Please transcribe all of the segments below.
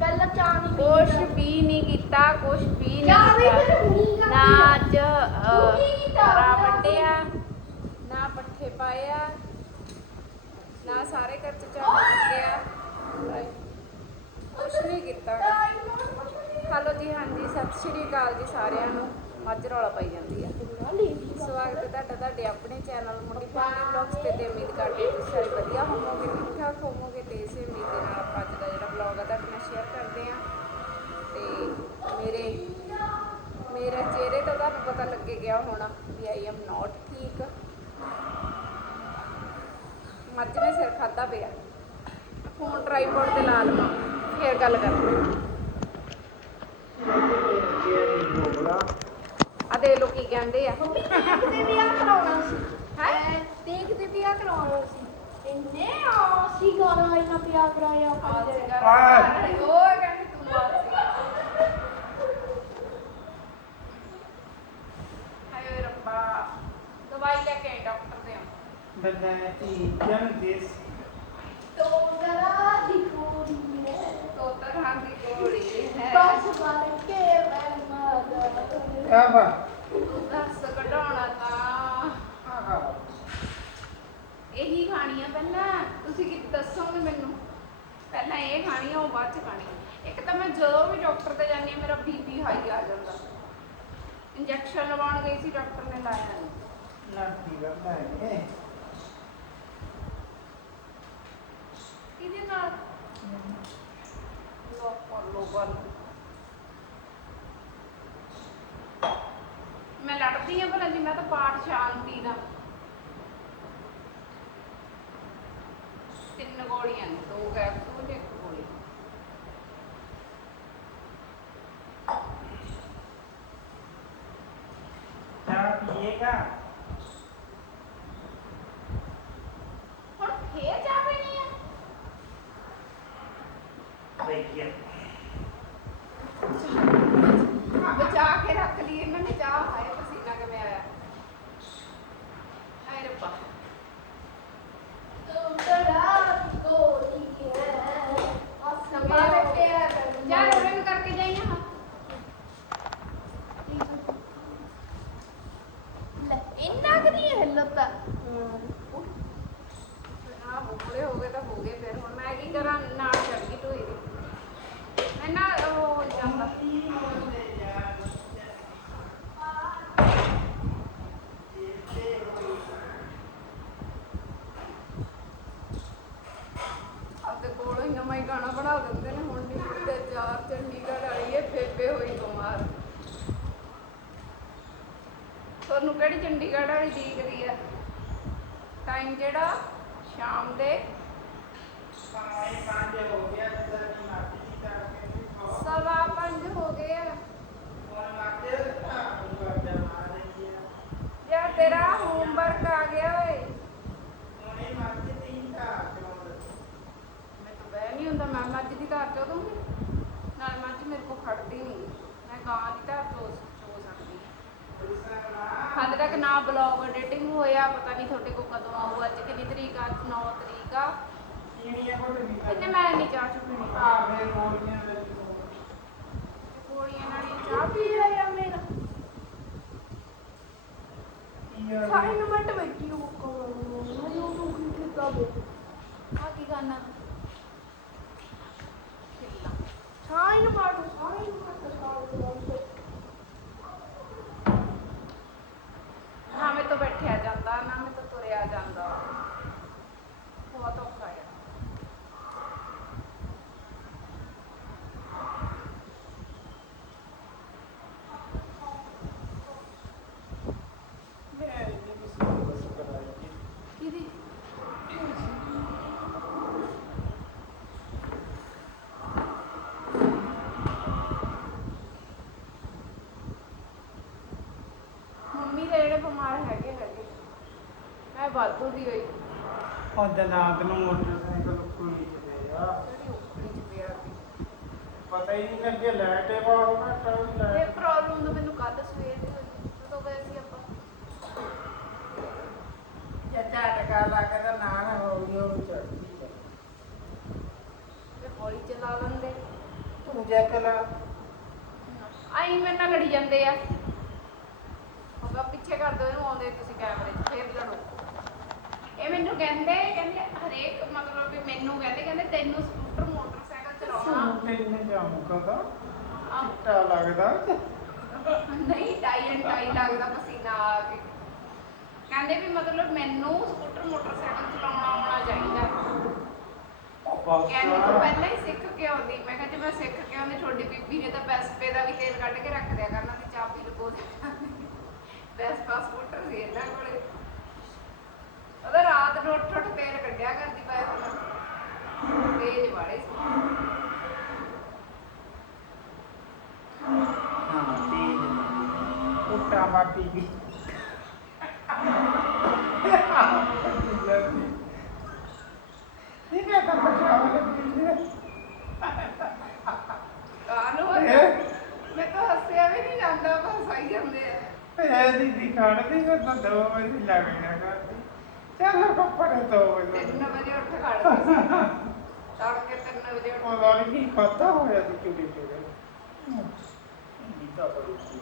ਪਹਿਲਾਂ ਚਾਹ ਨਹੀਂ ਕੁਛ ਵੀ ਨਹੀਂ ਕੀਤਾ ਕੁਛ ਵੀ ਨਹੀਂ ਕੀਤਾ। ਨਾ। ਅੱਜ? ਹਰਾ ਵੱਡਿਆ ਨਾ ਪੱਠੇ ਪਾਏ ਆ ਨਾ ਸਾਰੇ ਘਰ ਚ ਚਾਹ ਕੁਛ ਨਹੀਂ ਕੀਤਾ। ਹਲੋ ਜੀ ਹਾਂਜੀ ਸਤਿ ਸ਼੍ਰੀ ਅਕਾਲ ਜੀ ਸਾਰਿਆਂ ਨੂੰ। ਮੱਝ ਰੌਲਾ ਪਾਈ ਜਾਂਦੀ ਆ। ਸਵਾਗਤ ਹੈ ਤੁਹਾਡਾ, ਤੁਹਾਡੇ ਆਪਣੇ ਚੈਨਲ ਮੁੰਡੀ ਫੈਮਿਲੀ ਵਲੌਗਸ ਤੇ ਤੇ ਉਮੀਦ ਕਰਦੇ ਹਾਂ ਤੁਸੀਂ ਸਾਰੇ ਵਧੀਆ ਹੋਵੋਗੇ ਠੀਕ ਠਾਕ ਹੋਵੋਗੇ ਤੇ ਇਸੇ ਉਮੀਦ ਦੇ ਨਾਲ ਆਪਾਂ ਅੱਜ ਦਾ ਜਿਹੜਾ ਵਲੌਗ ਆ ਤੁਹਾਡੇ ਨਾਲ ਸ਼ੇਅਰ ਕਰਦੇ ਹਾਂ। ਤੇ ਮੇਰੇ ਮੇਰੇ ਚਿਹਰੇ ਤੋਂ ਤੁਹਾਨੂੰ ਪਤਾ ਲੱਗੇ ਗਿਆ ਹੋਣਾ ਵੀ ਆਈ ਐਮ ਨਾਟ ਠੀਕ। ਮੱਝ ਨੇ ਸਿਰ ਖਾਦਾ ਪਿਆ। ਫੋਨ ਟ੍ਰਾਈਪੋਡ ਤੇ ਲਾ ਲਵਾਂ, ਫੇਰ ਗੱਲ ਕਰਦੇ ਆ ਦੇ ਲੋ ਕੀ ਕਹਿੰਦੇ ਆ। ਮੰਮੀ ਦੇਖਦੇ ਵੀ ਆ ਕਰਾਉਣਾ ਸੀ। ਹੈਂ? ਦੇਖਦੇ ਵੀ ਆ ਕਰਾਉਣਾ ਸੀ। ਇੰਨੇ ਆਸੀ ਗਾਣਾ ਇਹਨਾਂ ਪਿਆ ਕਰਾਇਆ ਆ ਕਰਦੇ ਸੀਗਾ ਆ। ਉਹ ਕਹਿੰਦੀ ਤੂੰ ਆ ਸੀਗਾ ਹਾਏ ਰੱਬਾ ਦਵਾਈ ਲੈ ਕੇ ਡਾਕਟਰ ਦੇ ਬਨਾਤੀ ਜਨਦਿਸ ਤੋ ਜਰਾ ਦਿਖੋੜੀ ਹੈ। ਤੋਤਰ ਹਾਂ ਦੀ ਗੋਲੀ ਹੈ। ਬਸ ਬਣ ਕੇ ਮੈਂ ਮਾਦਾ ਆਵਾ ਤੂੰ ਦੱਸ ਕਢਾਉਣਾ ਤਾਂ ਆਹਾ ਇਹੀ ਖਾਣੀ ਆ ਪਹਿਲਾਂ ਤੁਸੀਂ ਕੀ ਦੱਸੋਗੇ ਮੈਨੂੰ ਪਹਿਲਾਂ ਇਹ ਖਾਣੀ ਆ ਉਹ ਬਾਅਦ ਚ ਖਾਣੀ ਆ। ਇੱਕ ਤਾਂ ਮੈਂ ਜਦੋਂ ਵੀ ਡਾਕਟਰ ਤੇ ਜਾਂਦੀ ਹਾਂ ਮੇਰਾ ਬੀਪੀ ਹਾਈ ਆ ਜਾਂਦਾ। ਇੰਜੈਕਸ਼ਨ ਲਵਾਉਣ ਗਈ ਸੀ ਡਾਕਟਰ ਨੇ ਲਾਇਆ ਨਹੀਂ ਨਾ ਕੀ ਕਰਦਾ ਹੈ ਕਿਹਦੇ ਨਾਲ? ਲੋ ਪਰ ਲੋ ਗੱਲ ਮੈਂ ਲੜਦੀ ਆ ਭਲਾ ਜੀ ਮੈਂ ਤਾਂ ਪਾਠ ਸ਼ਾਂਤੀ ਦਾ ਤਿੰਨ ਗੋਲੀਆਂ ਨੇ ਦੋ ਕੈਪਸੂਲ ਤੇ ਇੱਕ ਗੋਲੀ ਚਾਹ ਪੀਏਗਾ ਹੁਣ ਫੇਰ ਚਾਹ ਪੀਣੀ ਆ ਦੇਖੀਏ ਬਚਾ ਕੇ ਰੱਖ ਲਈ ਇਹਨਾਂ ਨੇ ਚਾਹ ਹਾਏ ਪਸੀਨਾ ਕਿਵੇਂ ਆਇਆ ਹਾਏ ਰੱਬਾ ਤੋ ਜਰਾ ਦਿਖੋੜੀ ਹੈ ਅਸਮਾ ਬੈਠੇ ਆ ਜਾ ਰੋੜੇ ਨੂੰ ਕਰਕੇ ਜਾਈਏ ਹਾਂ ਲੈ ਇੰਨਾ ਕਦੀ ਹਿੱਲਤ ਆ ਆ ਬੁੜੇ ਹੋ ਗਏ ਤਾਂ ਹੋ ਗਏ ਫਿਰ ਹੁਣ ਮੈਂ ਕੀ ਕਰਾਂ ਨਾਲ ਚੜ ਗਈ ਢੋਈ ਦੀ ਮੈਂ ਨਾ ਉਹ ਹੋ ਜਾਂਦਾ ਆਪਦੇ ਕੋਲੋਂ ਹੀ ਨਵਾਂ ਹੀ ਗਾਣਾ ਬਣਾ ਦਿੰਦੇ ਨੇ ਹੁਣ ਨਹੀਂ ਤੇ ਚਾਰ ਚੰਡੀਗੜ੍ਹ ਆਈ ਹੈ ਬੇਬੇ ਹੋਈ ਬਿਮਾਰ ਤੁਹਾਨੂੰ ਕਿਹੜੀ ਚੰਡੀਗੜ੍ਹ ਵਾਲੀ ਦੀਕ ਰਹੀ ਹੈ ਟਾਈਮ ਜਿਹੜਾ ਸ਼ਾਮ ਦੇ ਪੰਜ ਹੋ ਗਿਆ ਤੇ ਦੀ ਸਵਾ ਪੰਜ ਹੋ ਗਏ ਆ। ਫੋਨ ਮਾਰਦੇ ਆ ਕਰਦਾ ਮਾਰ ਰਹੀ ਹੈ ਯਾਰ ਤੇਰਾ ਹੋਮਵਰਕ ਆ ਗਿਆ ਓਏ ਉਹਨੇ ਮਾਤੀ ਤਿੰਨ ਦਾ ਜਵਾਬ ਮੈਂ ਤਾਂ ਬਹਿ ਨਹੀਂ ਹੁੰਦਾ ਮੈਂ ਮੱਝ ਦੀ ਧਾਰ ਚੋ ਦੂੰਗੀ ਨਾਲ ਮੱਝ ਮੇਰੇ ਕੋ ਖੜਦੀ ਨਹੀਂ ਮੈਂ ਗਾਂ ਦੀ ਧਾਰ ਚੋ ਚੋ ਸਕਦੀ ਹਾਲੇ ਤੱਕ ਨਾ ਬਲੌਗ ਐਡੀਟਿੰਗ ਹੋਇਆ ਪਤਾ ਨਹੀਂ ਤੁਹਾਡੇ ਕੋ ਕਦੋਂ ਆਊ ਅੱਜ ਕਿੰਨੀ ਤਰੀਕ ਆ? 9 ਤਰੀਕ ਆ। ਕੋਲ ਇਹਨੇ ਮੈਂ ਨਹੀਂ ਚਾਹ ਚੁ ਪੀਣੀ ਆ ਮੇਰੇ ਗੋਲੀਆਂ ਦੇ ਗੋਲੀਆਂ ਨਾਲ ਹੀ ਚਾਹ ਪੀ ਰਿਹਾ ਮੇਰਾ। ਕੀ ਆ ਸਾਰੀ ਨੂੰ ਮਿੰਟ ਬੈਠੀ ਹੋ ਕੋਲ ਮੈਂ ਉਹ ਨੂੰ ਕਿੱਦਾਂ ਬੋ ਆ ਕੀ ਕਰਨਾ? ਸਾਰੀ ਨੂੰ ਮਾਰੂ ਸਾਰੀ ਨੂੰ ਮਾਰੂ ਸਾਰੀ ਨੂੰ ਮਾਰੂ ਨਾ ਮੈਂ ਤੋਂ ਬੈਠਿਆ ਜਾਂਦਾ ਨਾ ਮੈਂ ਤੋਂ ਤੁਰਿਆ ਜਾਂਦਾ ਬਹੁਤ ਔਖਾ ਹੈ ਮੈਂ ਇਹ ਨਹੀਂ ਕੁਝ ਕਰਾਇਆ ਦੀਦੀ ਮੰਮੀ ਦੇ ਜਿਹੜੇ ਬਿਮਾਰ ਹੈਗੇ ਹੈਗੇ ਮੈਂ ਵਾਧੂ ਦੀ ਹੋਈ ਉਹ ਜਨਾਬ ਨੂੰ ਮੋਟਰਸਾਈਕਲ ਕੋਈ ਆ ਜਿਹੜੀ ਉੱਪਰੀ ਚ ਪਿਆ ਸੀ ਪਤਾ ਹੀ ਨਹੀਂ ਲੱਗਿਆ ਲਾਈਟ ਹੈ ਬਾਹਰ ਨਾ ਤਾਂ ਇਹ ਲਾਈਟ ਪ੍ਰੋਬਲਮ ਤਾਂ ਮੈਨੂੰ ਕੱਲ ਸਵੇਰ ਦੀ ਹੋਈ ਜਦੋਂ ਗਏ ਸੀ ਆਪਾਂ। ਜੱਟਾ ਟਕਾ ਲਾ ਕੇ ਤਾਂ ਨਾ ਨਾ ਹੋ ਗਿਆ ਉਹ ਚੜਦੀ ਤੇ ਹੌਲੀ ਚਲਾ ਲੈਂਦੇ। ਦੂਜਾ ਕਲਾ ਆਈ ਮੇਰੇ ਨਾਲ ਲੜੀ ਜਾਂਦੇ ਆ। ਉਹ ਪਿੱਛੇ ਕਰ ਦਿਓ ਇਹਨੂੰ ਆਉਂਦੇ ਤੁਸੀਂ ਕੈਮਰੇ ਮੈਨੂੰ ਕਹਿੰਦੇ ਕਹਿੰਦੇ ਹਰੇਕ ਮਤਲਬ ਵੀ ਮੈਨੂੰ ਕਹਿੰਦੇ ਕਹਿੰਦੇ ਤੈਨੂੰ ਸਕੂਟਰ ਮੋਟਰਸਾਈਕਲ ਚਲਾਉਣਾ। ਤੈਨੂੰ ਜਾਮੁਕਾ ਦਾ ਚਿੱਟਾ ਲੱਗਦਾ। ਨਹੀਂ ਟਾਈ ਐਂਡ ਟਾਈ ਲੱਗਦਾ ਪਸੀਨਾ ਆ ਕੇ। ਕਹਿੰਦੇ ਵੀ ਮਤਲਬ ਮੈਨੂੰ ਸਕੂਟਰ ਮੋਟਰਸਾਈਕਲ ਚਲਾਉਣਾ ਆਉਣਾ ਚਾਹੀਦਾ। ਕਹਿੰਦੇ ਤੂੰ ਪਹਿਲਾਂ ਹੀ ਸਿੱਖ ਕੇ ਆਉਂਦੀ। ਮੈਂ ਕਿਹਾ ਜੇ ਮੈਂ ਸਿੱਖ ਕੇ ਆਉਂਦੀ ਤੁਹਾਡੀ ਬੀਬੀ ਨੇ ਤਾਂ ਪੈਸਪੇ ਦਾ ਵੀ ਤੇਲ ਕੱਢ ਕੇ ਰੱਖ ਦਿਆ ਕਰਨਾ ਤੇ ਚਾਬੀ ਲਗੋ ਦੇ। ਪੈਸਪਾ ਸਕੂਟਰ ਸੀ ਇਹਨਾਂ ਕੋਲੇ। ਕੱਢਿਆ ਕਰਦੀ ਤੇਜ ਹਾਂ ਤੀਜ ਉੱਟਾ ਮਾਪੀ ਦੀ। ਇਹ ਮੈਂ ਤਾਂ ਮੈਂ ਹੱਸਿਆ ਵੀ ਨਹੀਂ ਜਾਂਦਾ ਬਸ ਆਈ ਜਾਂਦੇ ਆ। ਇਹ ਦੀ ਦਿਖਾਣ ਦੀ ਤਾਂ ਦੋ ਵਜੇ ਲੱਗ ਗਿਆ ਕਰਦੀ ਚੱਲ ਕੱਪੜੇ ਦੋ ਵਜੇ ਤਿੰਨ ਵਜੇ ਉੱਠ ਖੜਦੀ ਸੀ। ਤੜਕੇ ਤਿੰਨ ਵਜੇ ਉੱਠ ਉਹਦਾ ਨਹੀਂ ਪਤਾ ਹੋਇਆ ਸੀ ਚੁੜੀ ਚੁੜੀ ਇਹ ਤਾਂ ਬੜੀ ਸੀ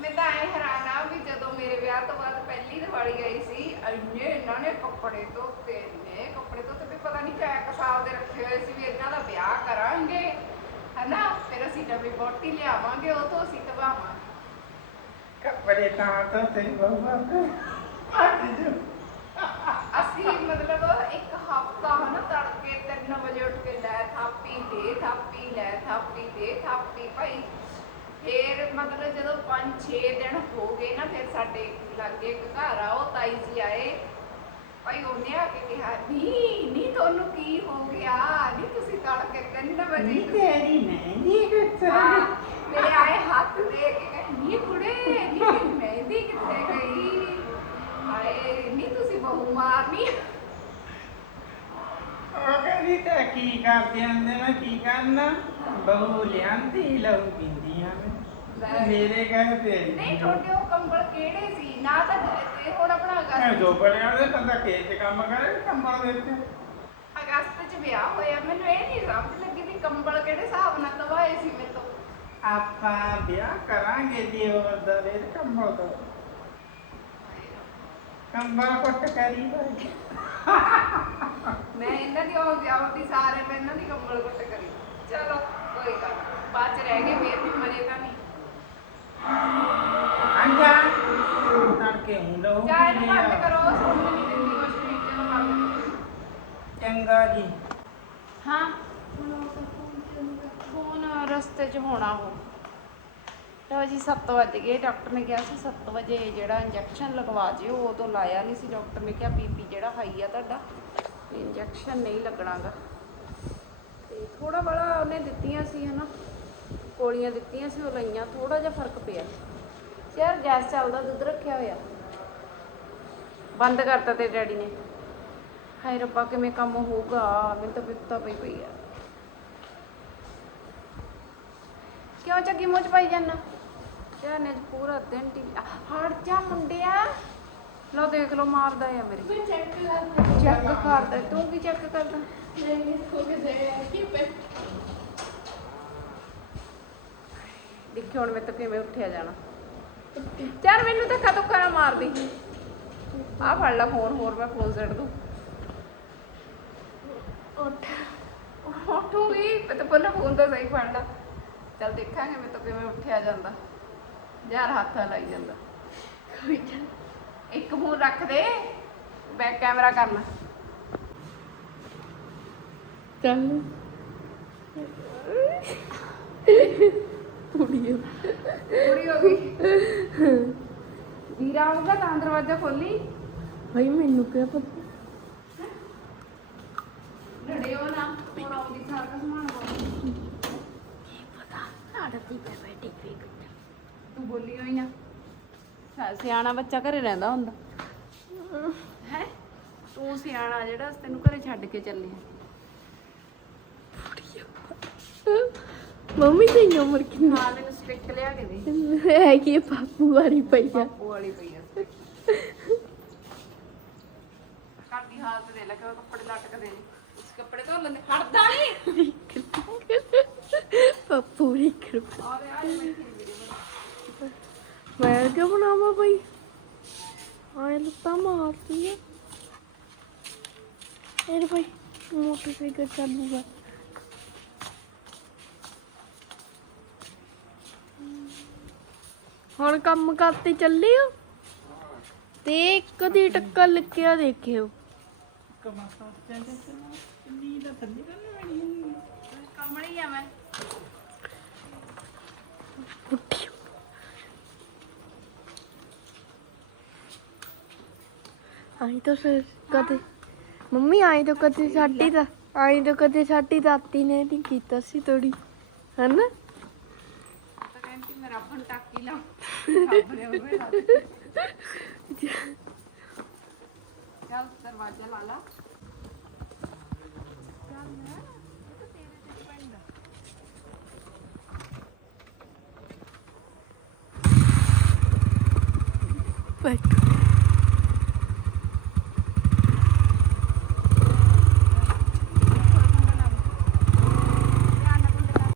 ਮੈਂ ਤਾਂ ਐ ਹੈਰਾਨ ਆ ਵੀ ਜਦੋਂ ਮੇਰੇ ਵਿਆਹ ਤੋਂ ਬਾਅਦ ਪਹਿਲੀ ਦਿਵਾਲੀ ਗਈ ਸੀ ਇੰਨੇ ਇਹਨਾਂ ਨੇ ਕੱਪੜੇ ਧੋਤੇ ਨੇ ਕੱਪੜੇ ਧੋਤੇ ਵੀ ਪਤਾ ਨਹੀਂ ਕਿਆ ਕੁ ਸਾਲ ਦੇ ਰੱਖੇ ਹੋਏ ਸੀ ਵੀ ਇਹਨਾਂ ਦਾ ਵਿਆਹ ਕਰਾਂਗੇ। ਹਨਾ? ਫਿਰ ਅਸੀਂ ਨਵੀਂ ਬੋਟੀ ਲਿਆਵਾਂਗੇ ਉਹ ਤੋਂ ਅਸੀਂ ਧਵਾਵਾਂਗੇ। ਕੱਪੜੇ ਤਾਂ ਤਾਂ ਤੇ ਬਾਬਾ ਅੱਜ ਜੋ। ਅਸੀਂ ਮਤਲਬ ਇੱਕ ਹਫਤਾ ਹਨਾ ਤੜਕੇ 3 ਵਜੇ ਉੱਠ ਕੇ ਲੈ ਥਾਪੀ ਦੇ ਥਾਪੀ ਲੈ ਥਾਪੀ ਦੇ ਥਾਪੀ ਭਾਈ। ਫੇਰ ਮਤਲਬ ਜਦੋਂ 5-6 ਦਿਨ ਹੋ ਗਏ ਨਾ ਫਿਰ ਸਾਡੇ ਲਾਗੇ ਇੱਕ ਘਰ ਆ ਉਹ ਤਾਈ ਜੀ ਆਏ। ਭਾਈ ਉਹਨੇ ਆ ਕੇ ਕਿਹਾ ਨਹੀਂ ਨਹੀਂ ਤੁਹਾਨੂੰ ਕੀ ਹੋ ਗਿਆ? ਨਹੀਂ ਤੁਸੀਂ ਤੜਕੇ 3 ਵਜੇ ਨਹੀਂ ਤੇਰੀ ਮਹਿੰਦੀ ਕਿੱਥੇ ਹਾਂ, ਮੇਰੇ ਆਏ ਹੱਥ ਦੇ ਕੇ ਬਹੂ ਮਾਰਨੀ ਉਹ ਕਹਿੰਦੀ ਤਾਂ ਕੀ ਕਰਦੇ ਹੁੰਦੇ ਮੈਂ ਕੀ ਕਰਨਾ? ਬਹੂ ਲਿਆਂਦੀ ਲਹੂ ਪਿੰਦੀਆਂ ਲੈ। ਨੇ ਮੇਰੇ ਕਹੇ ਤੇ ਨਹੀਂ ਤੁਹਾਡੇ ਉਹ ਕੰਬਲ ਕਿਹੜੇ ਸੀ? ਨਾ ਤਾਂ ਇਹ ਹੁਣ ਆਪਣਾ ਮੈਂ ਅਗਸਤ ਦੇ ਬੰਦਾ ਖੇਤ 'ਚ ਕੰਮ ਕਰੇ ਕੰਮਾਂ ਦੇ ਵਿੱਚ ਅਗਸਤ ਚ ਵਿਆਹ ਹੋਇਆ ਮੈਨੂੰ ਇਹ ਨਹੀਂ ਸਮਝ ਲੱਗੀ ਵੀ ਕੰਬਲ ਕਿਹੜੇ ਹਿਸਾਬ ਨਾਲ ਤਵਾਏ ਸੀ ਮੇਰੇ ਤੋਂ। ਆਪਾਂ ਵਿਆਹ ਕਰਾਂਗੇ ਜੀ ਉਹ ਦਾ ਵੇ ਕੰਮਾਂ ਤੋਂ। ਕੰਮਾਂ ਕੁੱਟ ਕਰੀ ਭਾਈ ਮੈਂ ਇਹਨਾਂ ਦੀ ਆਉਂਦੀ ਆਉਂਦੀ ਸਾਰੇ ਮੈਂ ਇਹਨਾਂ ਦੀ ਕੰਬਲ ਕੁੱਟ ਕਰੀ ਚਲੋ ਕੋਈ ਗੱਲ ਨੀ। ਬਾਅਦ ਚ ਰਹਿ ਗਏ ਫੇਰ ਵੀ ਮਰੇ ਤਾਂ ਨਹੀਂ ਅੰਜਾ ਤੜਕੇ ਹੂੰ ਲਹੂ ਚਾਹ ਇਹਨੂੰ ਬੰਦ। ਕਰੋ ਸੁਣ ਨਹੀਂ ਦਿੰਦੀ ਕੁਛ ਚਲੋ ਬੰਦ ਚੰਗਾ ਜੀ। ਹਾਂ। ਫੋਨ ਰਸਤੇ 'ਚ ਹੋਣਾ ਉਹ ਲਓ ਜੀ 7 ਵਜ ਗਏ, ਡਾਕਟਰ ਨੇ ਕਿਹਾ ਸੀ 7 ਵਜੇ ਜਿਹੜਾ ਇੰਜੈਕਸ਼ਨ ਲਗਵਾ ਜਿਓ, ਉਦੋਂ ਲਾਇਆ ਨਹੀਂ ਸੀ ਡਾਕਟਰ ਨੇ ਕਿਹਾ ਬੀਪੀ ਜਿਹੜਾ ਹਾਈ ਆ ਤੁਹਾਡਾ ਇੰਜੈਕਸ਼ਨ ਨਹੀਂ ਲੱਗਣਾਗਾ। ਤੇ ਥੋੜਾ ਬੜਾ ਉਹਨੇ ਦਿੱਤੀਆਂ ਸੀ ਹਨਾ ਕੋਲੀਆਂ ਦਿੱਤੀਆਂ ਸੀ, ਉਹ ਲਈਆਂ ਥੋੜਾ ਜਿਹਾ ਫ਼ਰਕ ਪਿਆ। ਯਾਰ ਗੈਸ ਚੱਲਦਾ, ਦੁੱਧ ਰੱਖਿਆ ਹੋਇਆ। ਬੰਦ ਕਰਤਾ ਤੇ ਡੈਡੀ ਨੇ। ਹਾਏ ਰੱਬਾ, ਕਿਵੇਂ ਕੰਮ ਹੋਊਗਾ ਮੈਨੂੰ ਤਾਂ ਬਿਪਤਾ ਪਈ ਪਈ ਆ। ਕਿਉਂ ਚੱਕੀ ਮੂੰਹ ਚ ਪਾਈ ਜਾਂਦਾ ਧਿਆਨ ਚ ਪੂਰਾ ਦਿਨ ਟੀ ਹਟ ਜਾ ਮੁੰਡਿਆ। ਲੋ ਦੇਖ ਲੋ ਮਾਰਦਾ ਆ ਮੇਰੇ। ਮੈਂ ਚੈੱਕ ਕਰ ਚੈੱਕ ਕਰਦਾ ਤੂੰ ਕੀ ਚੈੱਕ ਕਰਦਾ? ਨਹੀਂ ਖੋ ਕੇ ਦੇ ਕਿ ਪੇ ਦੇਖਿਓ ਹੁਣ ਮੇਰੇ ਤੋਂ ਕਿਵੇਂ ਉੱਠਿਆ ਜਾਣਾ। ਯਾਰ ਮੈਨੂੰ ਤਾਂ ਕਦੋਂ ਕਰਾ ਮਾਰਦੀ ਆ ਫੜ ਲੈ ਫੋਨ ਹੋਰ ਮੈਂ ਫੋਨ ਛੱਡ ਦੂੰ ਉੱਠ। ਉੱਠੂਗੀ ਤਾਂ ਪਹਿਲਾਂ ਫੋਨ ਤਾਂ ਸਹੀ ਫੜ ਲਾ। ਚੱਲ ਦੇਖਾਂਗੇ ਮੈਂ ਤਾਂ ਕਿਵੇਂ ਉੱਠਿਆ ਜਾਂਦਾ। ਯਾਰ ਹੱਥ ਲਾਈ ਜਾਂਦਾ। ਇੱਕ ਫੋਨ ਰੱਖ ਦੇ ਬੈਕ ਕੈਮਰਾ ਕਰਨਾ। ਚੱਲ। ਕੁੜੀਓ ਪੂਰੀ ਹੋ ਗਈ। ਵੀਰਾ ਆਊਗਾ ਤਾਂ ਦਰਵਾਜ਼ਾ ਖੋਲੀ। ਭਾਈ ਮੈਨੂੰ ਕਿਹਾ ਪਤਾ। ਲੜਿਓ ਨਾ ਹੁਣ ਆਉਂਦੀ ਸਾਰਾ ਸਮਾਨ। ਪਾਉਣਾ। ਪਤਾ? ਆੜਤੀ ਪੇ ਬੈਠੀ ਫੇਕ ਤੂੰ ਬੋਲੀ ਹੋਈ ਨਾ ਸਾ- ਸਿਆਣਾ ਬੱਚਾ ਘਰੇ ਰਹਿੰਦਾ ਹੁੰਦਾ। ਹੈ? ਤੂੰ ਸਿਆਣਾ ਜਿਹੜਾ ਅਸੀਂ ਤੈਨੂੰ ਘਰੇ ਛੱਡ ਕੇ ਚੱਲੇ ਆ। ਮੰਮੀ ਤੇ ਉਮਰ ਕਿੰਨੀ? ਹਾਂ ਮੈਨੂੰ ਸਟਿਕ ਲਿਆ ਕੇ ਦੇ। ਹੈ ਕਿ ਪਾਪੂ ਵਾਲੀ ਪਈ ਆ। ਬਾਪੂ ਵਾਲੀ ਪਈ ਆ। ਕਰਦੀ ਹਾਲਤ ਦੇ ਲੱਗਾ ਕੱਪੜੇ ਲਟਕਦੇ ਨੇ। ਉਸ ਕੱਪੜੇ ਧੋ ਲੈਂਦੇ। ਹਟਦਾ ਨਹੀਂ ਪੱਪੂ ਦੀ ਕਿਰਪਾ। ਔਰ ਯਾਰ ਮੈਂ ਮੈਂ ਕਿਉਂ ਬਣਾਵਾਂ ਬਈ? ਆਏ ਲੱਤਾਂ ਮਾਰਦੀ ਆ ਇਹ ਭਾਈ ਮੋਟਰਸਾਈਕਲ ਚੱਲੂਗਾ ਹੁਣ ਕੰਮ ਕਰਤੇ ਚੱਲੇ ਹੋ? ਤੇ ਕਦੀ ਟੱਕਰ ਲੱਗਿਆ ਦੇਖਿਓ। ਕਮਾ ਸਾਥ ਚੱਲਦੇ ਚੱਲੋ ਨੀਂਦ ਤਾਂ ਥੱਲੇ ਕਰਨੀ ਕਮਣੀ ਆ ਮੈਂ। ਆਈ ਤਾਂ ਫਿਰ ਕਦੇ ਮੰਮੀ ਆਈ ਤਾਂ ਕਦੇ ਸਾਡੀ ਤਾਂ ਆਈ ਤਾਂ ਕਦੇ ਸਾਡੀ ਦਾਤੀ ਨੇ ਨਹੀਂ ਕੀਤਾ ਸੀ ਥੋੜੀ ਹਨਾ? ਤਾਂ ਕਹਿੰਦੀ ਮੈਂ ਰੱਬ ਨੂੰ ਟਾਕੀ ਲਾ ਰੱਬ ਨੇ ਉਹਦੇ ਹੱਥ ਚੱਲ ਦਰਵਾਜ਼ਾ ਲਾ ਲਾ ਬੈਠੋ